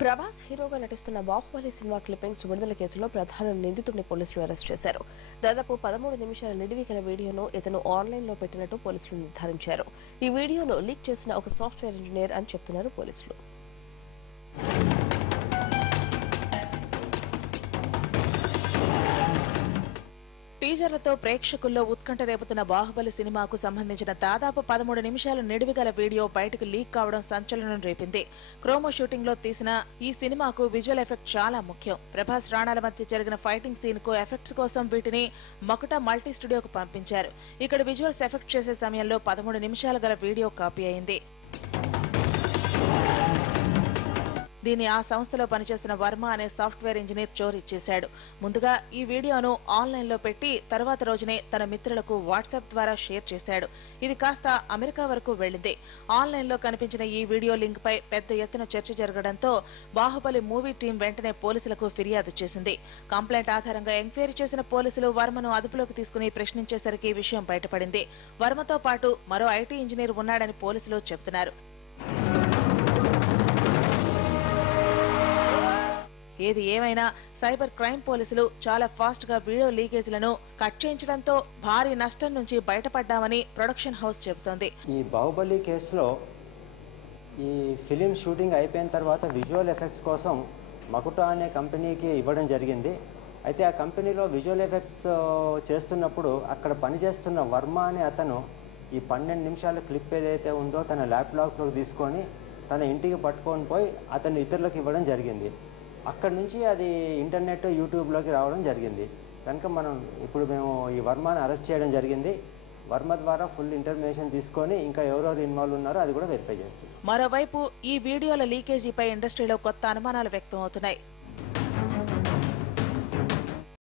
ప్రభాస్ హీరోగా నటిస్తున్న Baahubali cinema clippings విడుదల కేసులో ప్రధాన నిందితుడిని పోలీసులు అరెస్ట్ చేశారు. దాదాపు 13 నిమిషాల నిడివి గల వీడియోను ఇతను ఆన్లైన్లో పెట్టినట్టు పోలీసులు నిర్ధారించారు. ఈ వీడియోను లీక్ చేసిన ఒక సాఫ్ట్వేర్ ఇంజనీర్ అని చెప్తున్నారు పోలీసులు. టీజర్లతో ప్రేక్షకుల్లో ఉత్కంఠ రేపుతున్న బాహుబలి సినిమాకు సంబంధించిన దాదాపు 13 నిమిషాల నిడివిగల వీడియో బయటకు లీక్ కావడం సంచలనం రేపింది. క్రోమో షూటింగ్ లో తీసిన ఈ సినిమాకు విజువల్ ఎఫెక్ట్ చాలా ముఖ్యం. ప్రభాస్ రాణాల మధ్య జరిగిన ఫైటింగ్ సీన్ కు ఎఫెక్ట్స్ కోసం వీటిని మకుటా మల్టీ స్టూడియోకు పంపించారు. ఇక్కడ విజువల్స్ ఎఫెక్ట్ చేసే సమయంలో 13 నిమిషాల గల వీడియో కాపీ అయింది. దీన్ని ఆ సంస్థలో పనిచేస్తున్న వర్మ అనే సాఫ్ట్వేర్ ఇంజనీర్ చోరీ చేశాడు. ముందుగా ఈ వీడియోను ఆన్లైన్లో పెట్టి తర్వాత రోజునే తన మిత్రులకు వాట్సాప్ ద్వారా షేర్ చేశాడు. ఇది కాస్త అమెరికా వరకు వెళ్లింది. ఆన్లైన్లో కనిపించిన ఈ వీడియో లింక్ పై పెద్ద ఎత్తున చర్చ జరగడంతో బాహుబలి మూవీ టీం వెంటనే పోలీసులకు ఫిర్యాదు చేసింది. కంప్లైంట్ ఆధారంగా ఎంక్వైరీ చేసిన పోలీసులు వర్మను అదుపులోకి తీసుకుని ప్రశ్నించేసరికి ఈ విషయం బయటపడింది. వర్మతో పాటు మరో ఐటీ ఇంజనీర్ ఉన్నాడని పోలీసులు చెబుతున్నారు. ఏది ఏమైనా సైబర్ క్రైమ్ పోలీసులు చాలా ఫాస్ట్ గా వీడియో లీకేజీలను కట్ చేయించడంతో భారీ నష్టం నుంచి బయటపడ్డామని ప్రొడక్షన్ హౌస్ చెబుతోంది. ఈ బాహుబలి కేసులో ఈ ఫిలిం షూటింగ్ అయిపోయిన తర్వాత విజువల్ ఎఫెక్ట్స్ కోసం మకుటా అనే కంపెనీకి ఇవ్వడం జరిగింది. అయితే ఆ కంపెనీలో విజువల్ ఎఫెక్ట్స్ చేస్తున్నప్పుడు అక్కడ పనిచేస్తున్న వర్మ అనే అతను ఈ 12 నిమిషాల క్లిప్ ఏదైతే ఉందో తన ల్యాప్టాప్లోకి తీసుకొని తన ఇంటికి పట్టుకొని పోయి అతను ఇతరులకు ఇవ్వడం జరిగింది. అక్కడి నుంచి అది ఇంటర్నెట్ యూట్యూబ్లోకి రావడం జరిగింది. కనుక ఇప్పుడు మేము ఈ వర్మని అరెస్ట్ చేయడం జరిగింది. వర్మ ద్వారా ఫుల్ ఇన్ఫర్మేషన్ తీసుకొని ఇంకా ఎవరెవరు ఇన్వాల్వ్ ఉన్నారో అది కూడా వెరిఫై చేస్తుంది. మరోవైపు ఈ వీడియోల లీకేజీపై ఇండస్ట్రీలో కొత్త అనుమానాలు వ్యక్తం అవుతున్నాయి.